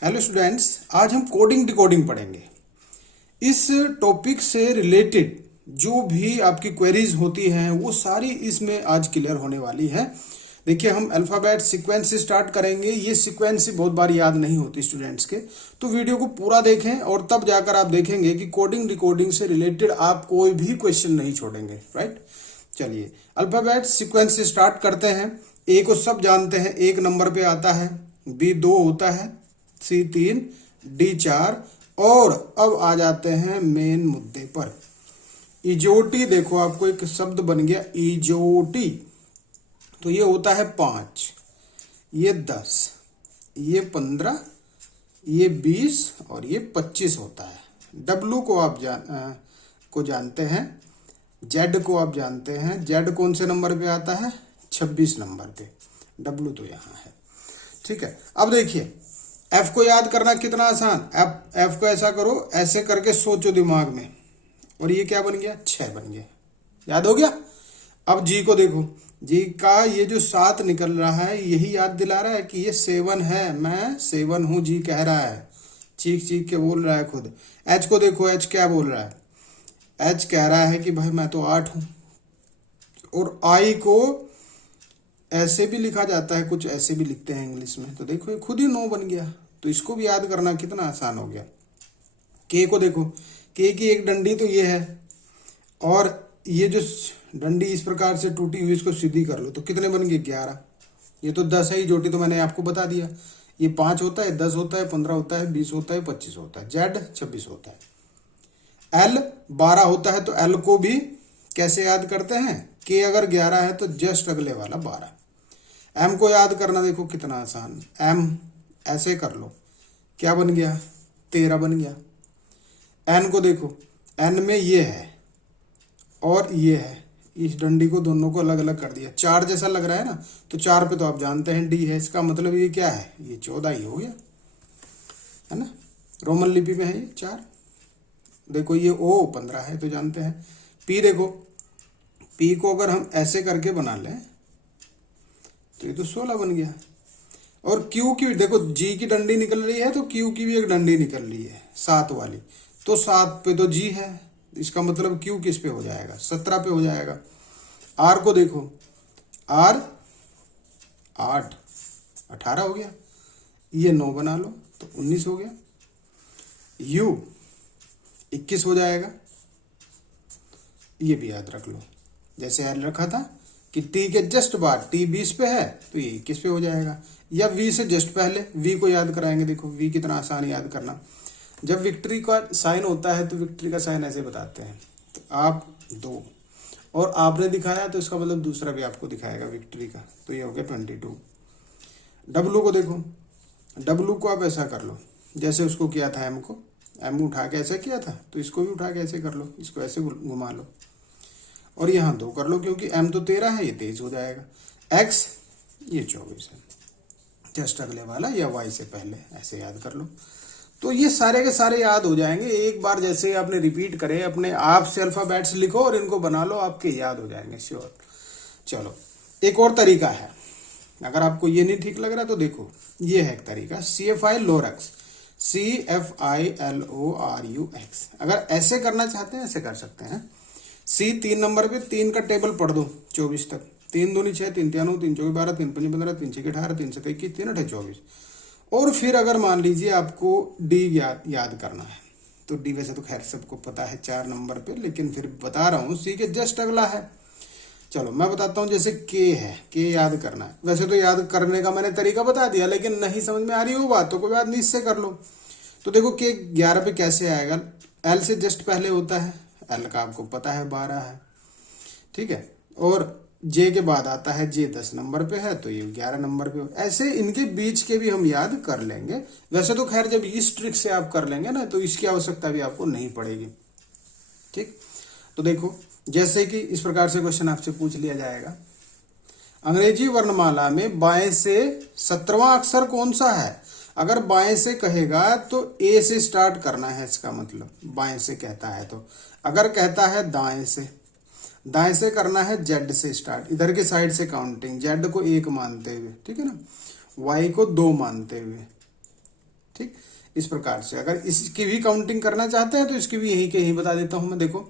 Hello students, आज हम coding decoding पढ़ेंगे। इस टॉपिक से रिलेटेड जो भी आपकी क्वेरीज होती हैं वो सारी इसमें आज क्लियर होने वाली है। देखिए, हम अल्फ़ाबेट सीक्वेंस से स्टार्ट करेंगे। ये सीक्वेंस बहुत बार याद नहीं होती स्टूडेंट्स के, तो वीडियो को पूरा देखें और तब जाकर आप देखेंगे कि कोडिंग डिकोडिंग से रिलेटेड आप कोई भी क्वेश्चन नहीं छोड़ेंगे। राइट, चलिए अल्फ़ाबेट सीक्वेंस से स्टार्ट करते हैं। ए को सब जानते हैं, 1 नंबर पे आता है, बी 2 होता है, सी 3, डी 4। और अब आ जाते हैं मेन मुद्दे पर। इजोटी, देखो आपको एक शब्द बन गया इजोटी। तो ये होता है 5, ये 10, ये 15, ये 20 और ये 25 होता है। डब्लू को आप जानते हैं, जेड को आप जानते हैं। जेड कौन से नंबर पे आता है? 26 नंबर पे। डब्लू तो यहाँ है। ठीक है, अब देखिए एफ को याद करना कितना आसान। एफ को ऐसा करो, ऐसे करके सोचो दिमाग में, और ये क्या बन गया? 6 बन गया। याद हो गया। अब जी को देखो, जी का ये जो 7 निकल रहा है यही याद दिला रहा है कि ये 7 है, मैं 7 हूं, जी कह रहा है, चीख चीख के बोल रहा है खुद। एच को देखो, एच क्या बोल रहा है? एच कह रहा है कि भाई मैं तो 8 हूं। और आई को ऐसे भी लिखा जाता है, कुछ ऐसे भी लिखते हैं इंग्लिश में, तो देखो ये खुद ही 9 बन गया। तो इसको भी याद करना कितना आसान हो गया। के को देखो, के की एक डंडी तो ये है, और ये जो डंडी इस प्रकार से टूटी हुई, इसको सीधी कर लो तो कितने बन गए? 11। ये तो 10 है, जोटी तो मैंने आपको बता दिया। ये 5 होता है, 10 होता है, 15 होता है, 20 होता है, 25 होता है। जेड 26 होता है। एल 12 होता है, तो एल को भी कैसे याद करते हैं? के अगर 11 है तो जस्ट अगले वाला 12। एम को याद करना देखो कितना आसान। एम ऐसे कर लो, क्या बन गया? 13 बन गया। एन को देखो, एन में ये है और ये है, इस डंडी को दोनों को अलग अलग कर दिया। 4 जैसा लग रहा है ना, तो 4 पे तो आप जानते हैं डी है, इसका मतलब ये क्या है? ये 14 ही हो गया, है ना। रोमन लिपि में है ये 4। देखो ये ओ 15 है, तो जानते हैं। पी देखो, पी को अगर हम ऐसे करके बना लें तो ये तो 16 बन गया। और क्यू की देखो, जी की डंडी निकल रही है तो क्यू की भी एक डंडी निकल रही है 7 वाली, तो 7 पे तो जी है, इसका मतलब क्यू किस पे हो जाएगा? 17 पे हो जाएगा। आर को देखो, आर 8, 18 हो गया। ये 9 बना लो तो 19 हो गया। यू 21 हो जाएगा, ये भी याद रख लो। जैसे एल रखा था कि टी के जस्ट बाद, टी 20 पे है तो ये 21 पे हो जाएगा। या वी से जस्ट पहले वी को याद कराएंगे। देखो वी कितना आसान याद करना। जब विक्ट्री का साइन होता है तो विक्ट्री का साइन ऐसे बताते हैं, तो आप 2 और आपने दिखाया तो इसका मतलब दूसरा भी आपको दिखाएगा विक्ट्री का, तो ये हो गया 22। डब्लू को देखो, डब्लू को आप ऐसा कर लो जैसे उसको किया था एम को, एम उठा के ऐसा किया था तो इसको भी उठा के ऐसे कर लो, इसको ऐसे घुमा लो और यहाँ 2 कर लो, क्योंकि एम तो 13 है, ये 23 हो जाएगा। एक्स ये 24 है, जस्ट अगले वाला या वाई से पहले, ऐसे याद कर लो। तो ये सारे के सारे याद हो जाएंगे एक बार, जैसे आपने रिपीट करे, अपने आप से अल्फाबेट्स लिखो और इनको बना लो, आपके याद हो जाएंगे श्योर। चलो एक और तरीका है, अगर आपको ये नहीं ठीक लग रहा तो देखो ये है एक तरीका, CFI लोरक्स, CFILORUX। अगर ऐसे करना चाहते हैं ऐसे कर सकते हैं। सी 3 नंबर पे 3 का टेबल पढ़ दो 24 तक। 3 दूनी 6, 3 3 9, 3 4 12, 3 5 15, 3 6 18, 3 7 21, 3 8 24। और फिर अगर मान लीजिए आपको डी याद करना है, तो डी वैसे तो खैर सबको पता है 4 नंबर पे, लेकिन फिर बता रहा हूँ सी के जस्ट अगला है। चलो मैं बताता हूँ, जैसे के है, के याद करना है। वैसे तो याद करने का मैंने तरीका बता दिया, लेकिन नहीं समझ में आ रही हो बात तो कोई बात नहीं, इससे कर लो। तो देखो के 11 पे कैसे आएगा? एल से जस्ट पहले होता है, एल का आपको पता है 12 है, ठीक है। और जे के बाद आता है, जे 10 नंबर पे है तो ये 11 नंबर पे। ऐसे इनके बीच के भी हम याद कर लेंगे। वैसे तो खैर जब इस ट्रिक से आप कर लेंगे ना तो इसकी आवश्यकता भी आपको नहीं पड़ेगी, ठीक। तो देखो जैसे कि इस प्रकार से क्वेश्चन आपसे पूछ लिया जाएगा, अंग्रेजी वर्णमाला में बाएं से 17वां अक्षर कौन सा है? अगर बाएं से कहेगा तो ए से स्टार्ट करना है, इसका मतलब बाएं से कहता है तो। अगर कहता है दाएं से, दाएं से करना है जेड से स्टार्ट, इधर के साइड से काउंटिंग, जेड को 1 मानते हुए, ठीक है ना, वाई को 2 मानते हुए, ठीक, इस प्रकार से अगर इसकी भी काउंटिंग करना चाहते हैं तो इसकी भी यही के यही बता देता हूं मैं। देखो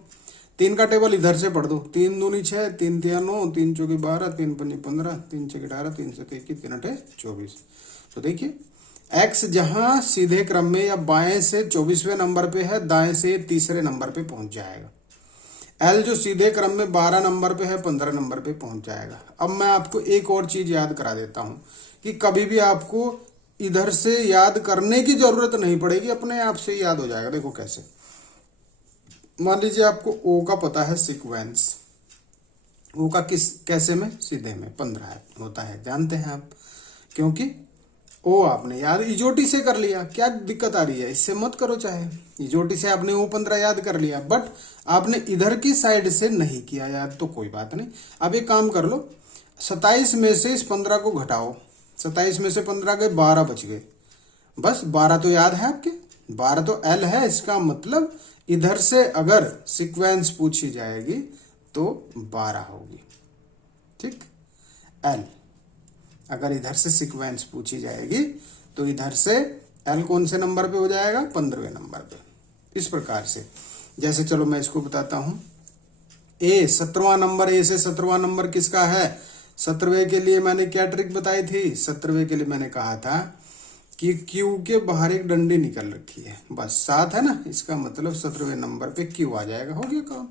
3 का टेबल इधर से पढ़ दो, 3 दूनी 6, 3 तिया 9, 3 चौकी 12, 3 पंजे 15, 3 छके 18, 3 सत्ते 21, 3 अठे 24। तो देखिए x जहां सीधे क्रम में या बाएं से 24वें नंबर पे है, दाएं से तीसरे नंबर पे पहुंच जाएगा। L जो सीधे क्रम में 12 नंबर पे है, 15 नंबर पे पहुंच जाएगा। अब मैं आपको एक और चीज याद करा देता हूं कि कभी भी आपको इधर से याद करने की जरूरत नहीं पड़ेगी, अपने आप से याद हो जाएगा। देखो कैसे, मान लीजिए आपको O का पता है सीक्वेंस, O का कैसे में, सीधे में 15 होता है, जानते हैं आप, क्योंकि ओ आपने याद इजोटी से कर लिया। क्या दिक्कत आ रही है, इससे मत करो, चाहे इजोटी से आपने वो 15 याद कर लिया, बट आपने इधर की साइड से नहीं किया याद, तो कोई बात नहीं। अब एक काम कर लो, 27 में से इस 15 को घटाओ, 27 में से 15 गए, 12 बच गए, बस 12 तो याद है आपके, 12 तो एल है। इसका मतलब इधर से अगर सीक्वेंस पूछी जाएगी तो 12 होगी। ठीक, एल अगर इधर से सीक्वेंस पूछी जाएगी तो इधर से एल कौन से नंबर पे हो जाएगा, 15वें नंबर पे। इस प्रकार से, जैसे चलो मैं इसको बताता हूं, ए 17वां नंबर, ए से 17वां नंबर किसका है, 17वें के लिए मैंने क्या ट्रिक बताई थी, 17वें के लिए मैंने कहा था कि क्यू के बाहर एक डंडी निकल रखी है, बस 7 है ना, इसका मतलब 17वें नंबर पे क्यू आ जाएगा, हो गया काम,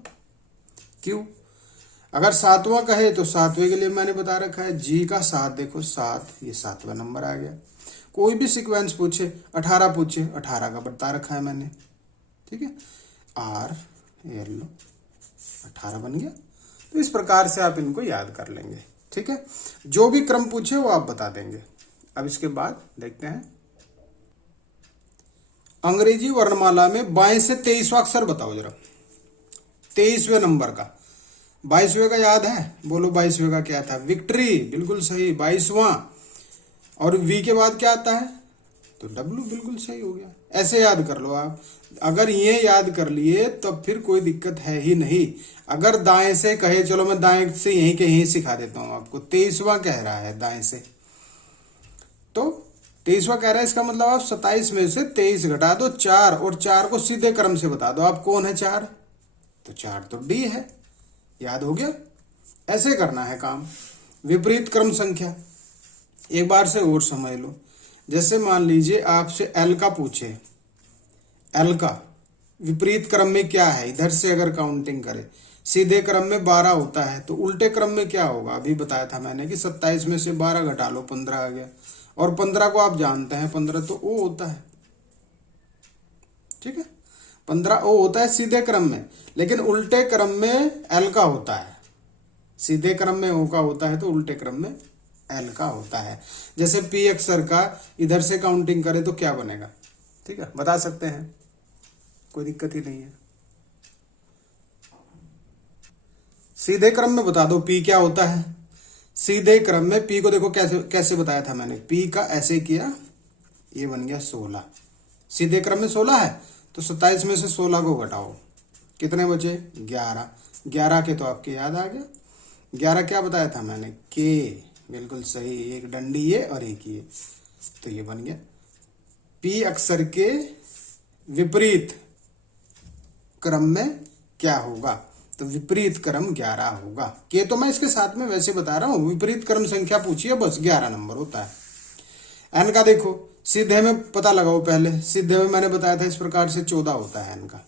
क्यू। अगर 7वां कहे तो 7वें के लिए मैंने बता रखा है जी का 7, देखो 7, ये 7वां नंबर आ गया। कोई भी सीक्वेंस पूछे, 18 पूछे, 18 का बता रखा है मैंने, ठीक है, आर एल 18 बन गया। तो इस प्रकार से आप इनको याद कर लेंगे, ठीक है, जो भी क्रम पूछे वो आप बता देंगे। अब इसके बाद देखते हैं, अंग्रेजी वर्णमाला में बाएं से 23वां अक्षर बताओ जरा, 23वें नंबर का। 22वें का याद है, बोलो 22वें का क्या था, विक्ट्री, बिल्कुल सही, 22वां। और वी के बाद क्या आता है, तो डब्लू, बिल्कुल सही हो गया। ऐसे याद कर लो आप, अगर ये याद कर लिए तब फिर कोई दिक्कत है ही नहीं। अगर दाएं से कहे, चलो मैं दाएं से यहीं के यहीं सिखा देता हूं आपको, 23वां कह रहा है दाएं से, तो 23वां कह रहा है, इसका मतलब आप 27 में से 23 घटा दो 4, और 4 को सीधे क्रम से बता दो आप कौन है 4, तो 4 तो डी है, याद हो गया। ऐसे करना है काम। विपरीत क्रम संख्या एक बार से और समझ लो, जैसे मान लीजिए आपसे एल का पूछे, एल का विपरीत क्रम में क्या है, इधर से अगर काउंटिंग करें, सीधे क्रम में 12 होता है, तो उल्टे क्रम में क्या होगा, अभी बताया था मैंने कि 27 में से 12 घटा लो, 15 आ गया। और 15 को आप जानते हैं, 15 तो ओ होता है, ठीक है, 15 ओ होता है सीधे क्रम में, लेकिन उल्टे क्रम में एल का होता है। सीधे क्रम में ओ का होता है तो उल्टे क्रम में एल का होता है। जैसे पी अक्षर का इधर से काउंटिंग करें तो क्या बनेगा, ठीक है, बता सकते हैं, कोई दिक्कत ही नहीं है। सीधे क्रम में बता दो पी क्या होता है। सीधे क्रम में पी को देखो कैसे कैसे बताया था मैंने, पी का ऐसे किया, ये बन गया 16। सीधे क्रम में 16 है, तो 27 में से 16 को घटाओ, कितने बचे, 11। 11 के तो आपके याद आ गया, 11 क्या बताया था मैंने, के, बिल्कुल सही, एक डंडी ये और एक ये, तो ये बन गया। पी अक्षर के विपरीत क्रम में क्या होगा, तो विपरीत क्रम 11 होगा। के तो मैं इसके साथ में वैसे बता रहा हूं, विपरीत क्रम संख्या पूछिए, बस 11 नंबर होता है। एन का देखो, सीधे में पता लगाओ, पहले सीधे में मैंने बताया था इस प्रकार से 14 होता है एन का,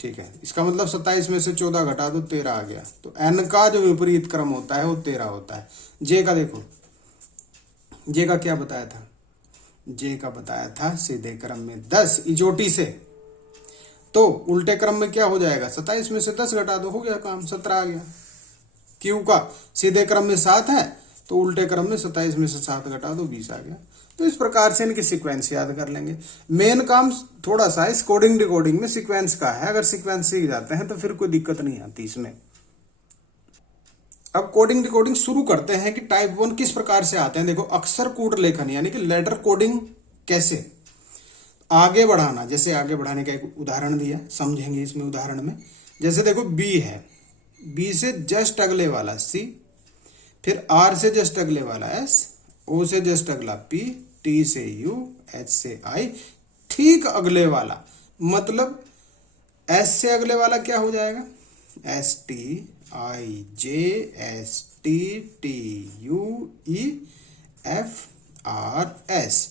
ठीक है, इसका मतलब 27 में से 14 घटा दो 13 आ गया, तो एन का जो विपरीत क्रम होता है वो 13 होता है। जे का देखो, जे का क्या बताया था, जे का बताया था सीधे क्रम में 10 इजोटी से, तो उल्टे क्रम में क्या हो जाएगा, 27 में से 10 घटा दो, हो गया काम, 17 आ गया। क्यू का सीधे क्रम में 7 है, तो उल्टे क्रम में 27 में से 7 घटा दो, 20 आ गया। तो इस प्रकार से इनकी सीक्वेंस याद कर लेंगे। मेन काम थोड़ा सा इस कोडिंग डिकोडिंग में सीक्वेंस का है, अगर सीक्वेंस सीख जाते हैं तो फिर कोई दिक्कत नहीं आती इसमें। अब कोडिंग डिकोडिंग शुरू करते हैं कि टाइप 1 किस प्रकार से आते हैं। देखो, अक्षर कूट लेखन यानी कि लेटर कोडिंग कैसे आगे बढ़ाना, जैसे आगे बढ़ाने का एक उदाहरण दिया, समझेंगे इसमें उदाहरण में। जैसे देखो बी है, बी से जस्ट अगले वाला सी, फिर आर से जस्ट अगले वाला एस, ओ से जस्ट अगला पी, टी से यू, एच से आई, ठीक अगले वाला, मतलब एस से अगले वाला क्या हो जाएगा, S T I J S T T U E F R S.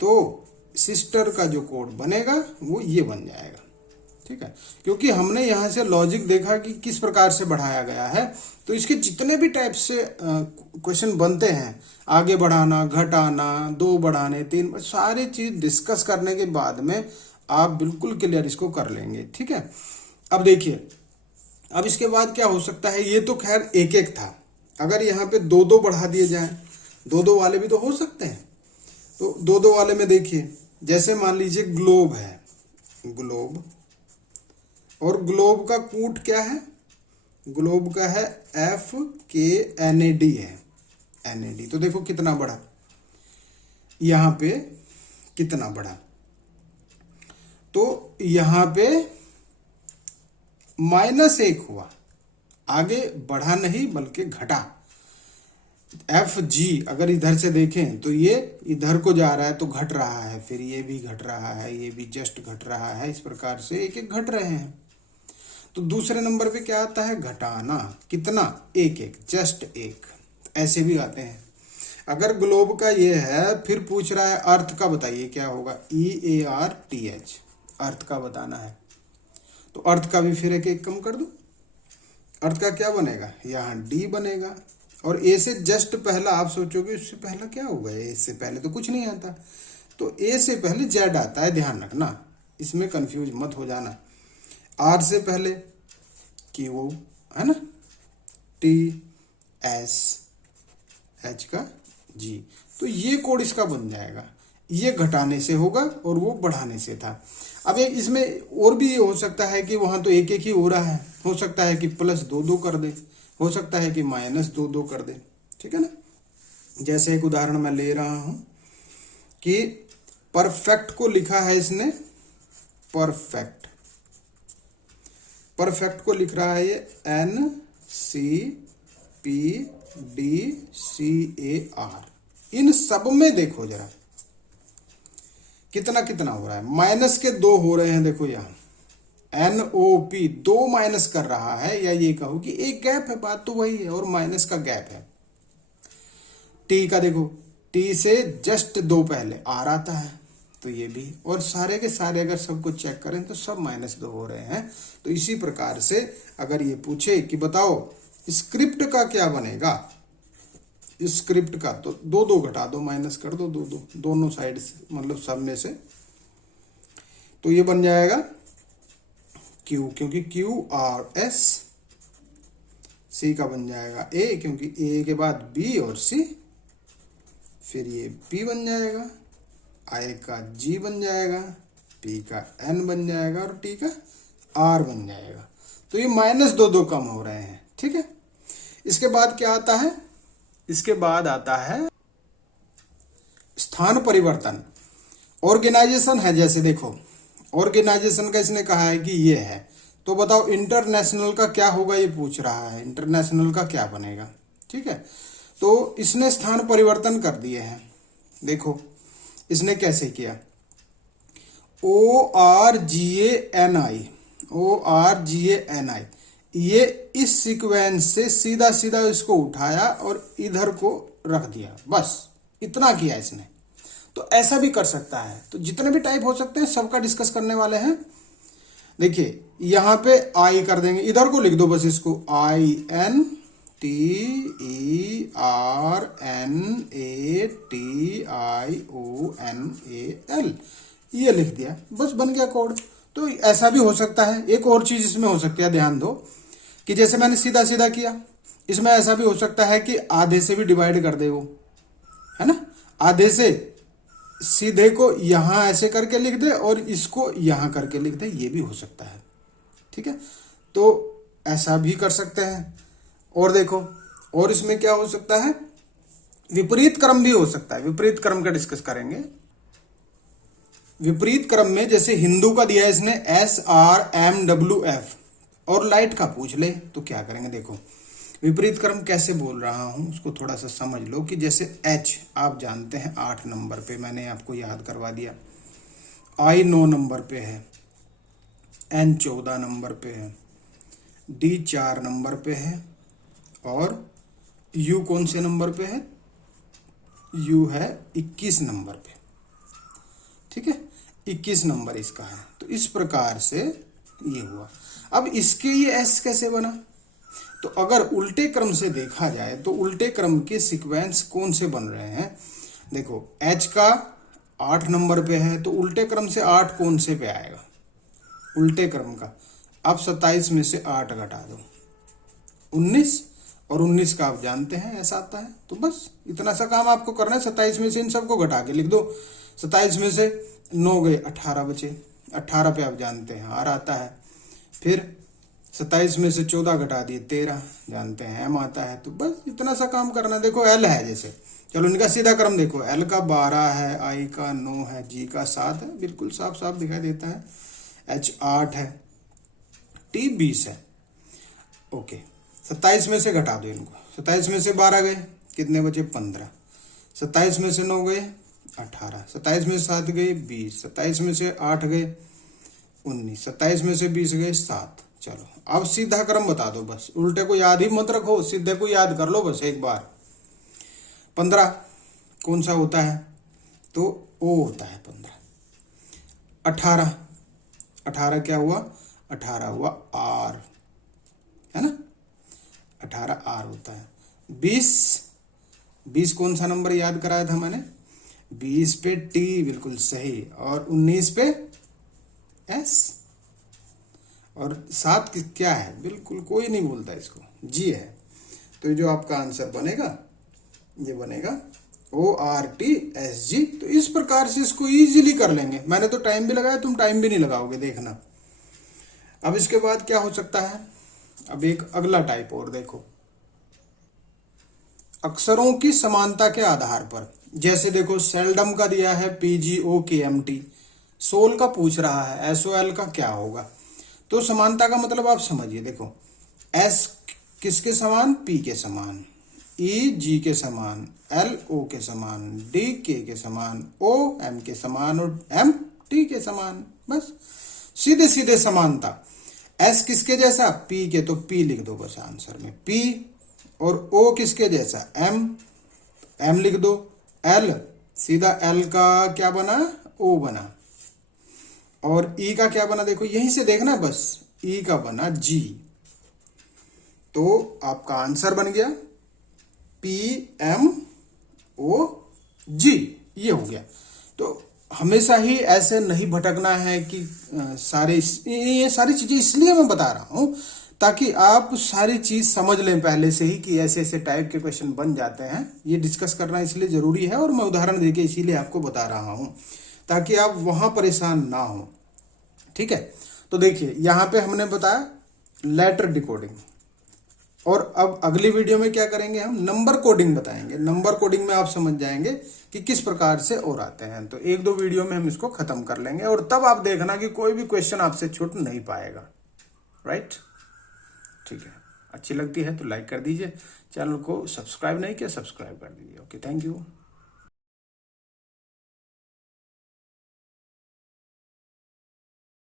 तो सिस्टर का जो कोड बनेगा वो ये बन जाएगा, ठीक है। क्योंकि हमने यहाँ से लॉजिक देखा कि किस प्रकार से बढ़ाया गया है, तो इसके जितने भी टाइप से क्वेश्चन बनते हैं, आगे बढ़ाना, घटाना, 2 बढ़ाने 3, सारी चीज डिस्कस करने के बाद में आप बिल्कुल क्लियर इसको कर लेंगे, ठीक है। अब देखिए, अब इसके बाद क्या हो सकता है, ये तो खैर एक एक था, अगर यहाँ पे 2-2 बढ़ा दिए जाएं, 2-2 वाले भी तो हो सकते हैं। तो 2-2 वाले में देखिए, जैसे मान लीजिए ग्लोब है, ग्लोब, और ग्लोब का कूट क्या है, ग्लोब का है FKNAD है, NAD। तो देखो कितना बढ़ा, यहां पे कितना बढ़ा, तो यहां पे -1 हुआ, आगे बढ़ा नहीं बल्कि घटा। FG अगर इधर से देखें तो ये इधर को जा रहा है तो घट रहा है, फिर ये भी घट रहा है, ये भी जस्ट घट रहा है, इस प्रकार से एक एक घट रहे हैं। तो दूसरे नंबर पे क्या आता है, घटाना, कितना, 1-1, जस्ट 1, ऐसे भी आते हैं। अगर ग्लोब का ये है, फिर पूछ रहा है अर्थ का बताइए क्या होगा, EARTH, अर्थ का बताना है, तो अर्थ का भी फिर एक एक कम कर दो। अर्थ का क्या बनेगा, यहाँ D बनेगा, और ए से जस्ट पहला आप सोचोगे इससे पहला क्या होगा, ए से पहले तो कुछ नहीं आता, तो ए से पहले जेड आता है, ध्यान रखना, इसमें कंफ्यूज मत हो जाना। आर से पहले क्यू है ना, टी एस, एच का जी, तो ये कोड इसका बन जाएगा। ये घटाने से होगा और वो बढ़ाने से था। अब एक इसमें और भी हो सकता है कि वहां तो एक एक ही हो रहा है, हो सकता है कि +2-2 कर दे, हो सकता है कि -2-2 कर दे, ठीक है ना। जैसे एक उदाहरण मैं ले रहा हूं कि परफेक्ट को लिखा है इसने, परफेक्ट, परफेक्ट को लिख रहा है ये NCPDCAR। इन सब में देखो जरा कितना कितना हो रहा है, -2 हो रहे हैं, देखो यहाँ NOP 2 माइनस कर रहा है, या ये कहो कि एक गैप है, बात तो वही है, और माइनस का गैप है। टी का देखो, टी से जस्ट 2 पहले आर आता है, तो ये भी, और सारे के सारे अगर सबको चेक करें तो सब -2 हो रहे हैं। तो इसी प्रकार से अगर ये पूछे कि बताओ स्क्रिप्ट का क्या बनेगा, स्क्रिप्ट का, तो 2-2 घटा दो, माइनस कर दो 2-2 दोनों साइड से, मतलब सब में से, तो ये बन जाएगा Q, क्योंकि QRS, C का बन जाएगा A, क्योंकि A के बाद B और C, फिर ये P बन जाएगा, I का G बन जाएगा, P का N बन जाएगा, और T का R बन जाएगा। तो ये -2-2 कम हो रहे हैं, ठीक है। इसके बाद क्या आता है, इसके बाद आता है स्थान परिवर्तन। ऑर्गेनाइजेशन है, जैसे देखो ऑर्गेनाइजेशन का इसने कहा है कि ये है, तो बताओ इंटरनेशनल का क्या होगा, ये पूछ रहा है, इंटरनेशनल का क्या बनेगा, ठीक है। तो इसने स्थान परिवर्तन कर दिए हैं, देखो इसने कैसे किया, ORGANI, ORGANI, ये इस सीक्वेंस से सीधा सीधा इसको उठाया और इधर को रख दिया, बस इतना किया इसने। तो ऐसा भी कर सकता है, तो जितने भी टाइप हो सकते हैं सबका डिस्कस करने वाले हैं। देखिए यहां पे आई कर देंगे, इधर को लिख दो बस इसको, INTERNATIONAL, ये लिख दिया, बस बन गया कोड। तो ऐसा भी हो सकता है। एक और चीज इसमें हो सकती है, ध्यान दो कि जैसे मैंने सीधा सीधा किया, इसमें ऐसा भी हो सकता है कि आधे से भी डिवाइड कर दे वो, है ना, आधे से सीधे को यहां ऐसे करके लिख दे और इसको यहां करके लिख दे, ये भी हो सकता है, ठीक है। तो ऐसा भी कर सकते हैं। और देखो, और इसमें क्या हो सकता है, विपरीत क्रम भी हो सकता है। विपरीत क्रम का डिस्कस करेंगे। विपरीत क्रम में जैसे हिंदू का दिया है इसने SRMWF, और लाइट का पूछ ले तो क्या करेंगे, देखो विपरीत क्रम कैसे बोल रहा हूं उसको थोड़ा सा समझ लो। कि जैसे H आप जानते हैं 8 नंबर पे मैंने आपको याद करवा दिया, I 9 नंबर पे है, N 14 नंबर पे है, D 4 नंबर पे है और U कौन से नंबर पे है? U है 21 नंबर पे। ठीक है, 21 नंबर इसका है। तो इस प्रकार से ये हुआ। अब इसके ये S कैसे बना? तो अगर उल्टे क्रम से देखा जाए तो उल्टे क्रम के सीक्वेंस कौन से बन रहे हैं? देखो H का 8 नंबर पे है, तो उल्टे क्रम से 8 कौन से पे आएगा? उल्टे क्रम का। अब 27 में से 8 घटा दो, 19, और 19 का आप जानते हैं ऐसा आता है। तो बस इतना सा काम आपको करना है, 27 में से इन सबको घटा के लिख दो। 27 में से 9 गए, 18 बचे, 18 पे आप जानते हैं R आता है। फिर 27 में से 14 घटा दिए, 13, जानते हैं M आता है। तो बस इतना सा काम करना। देखो L है, जैसे चलो इनका सीधा क्रम देखो, L का 12 है, I का 9 है, G का 7 है, बिल्कुल साफ साफ दिखाई देता है। H 8 है, T 20 है। ओके, 27 में से घटा दो इनको। 27 में से 12 गए, कितने बचे? 15। 27 में से 9 गए, 18। 27 में से 7 गए, 20। 27 में से 8 गए, 19। 27 में से 20 गए, 7। चलो अब सीधा क्रम बता दो, बस उल्टे को याद ही मत रखो, सीधे को याद कर लो बस एक बार। 15 कौन सा होता है? तो O होता है 15। 18 क्या हुआ? 18 हुआ R, है ना? 18 R होता है। 20 कौन सा नंबर याद कराया था मैंने? 20 पे T, बिल्कुल सही, और 19 पे S, और 7 क्या है? बिल्कुल कोई नहीं बोलता इसको, G है। तो जो आपका आंसर बनेगा ये बनेगा ORTSG। तो इस प्रकार से इसको इजीली कर लेंगे। मैंने तो टाइम भी लगाया, तुम टाइम भी नहीं लगाओगे, देखना। अब इसके बाद क्या हो सकता है? अब एक अगला टाइप और देखो, अक्षरों की समानता के आधार पर। जैसे देखो सेल्डम का दिया है PGOKMT, सोल का पूछ रहा है SOL का क्या होगा? तो समानता का मतलब आप समझिए। देखो S किसके समान? P के समान, E G के समान, L O के समान, D K के समान, O M के समान और M T के समान। बस सीधे सीधे समानता। S किसके जैसा? P के, तो P लिख दो बस आंसर में P, और O किसके जैसा? M लिख दो। L सीधा L का क्या बना? O बना। और E का क्या बना? देखो यहीं से देखना बस, E का बना G। तो आपका आंसर बन गया PMOG, ये हो गया। तो हमेशा ही ऐसे नहीं भटकना है कि ये सारी चीजें इसलिए मैं बता रहा हूं ताकि आप सारी चीज समझ लें पहले से ही कि ऐसे ऐसे टाइप के क्वेश्चन बन जाते हैं। ये डिस्कस करना इसलिए जरूरी है, और मैं उदाहरण देके इसीलिए आपको बता रहा हूं ताकि आप वहां परेशान ना हो। ठीक है, तो देखिए यहां पे हमने बताया लेटर डिकोडिंग, और अब अगली वीडियो में क्या करेंगे? हम नंबर कोडिंग बताएंगे। नंबर कोडिंग में आप समझ जाएंगे कि किस प्रकार से और आते हैं। तो 1-2 वीडियो में हम इसको खत्म कर लेंगे, और तब आप देखना कि कोई भी क्वेश्चन आपसे छूट नहीं पाएगा। राइट? ठीक है, अच्छी लगती है तो लाइक कर दीजिए, चैनल को सब्सक्राइब नहीं किया सब्सक्राइब कर दीजिए। Okay, thank you.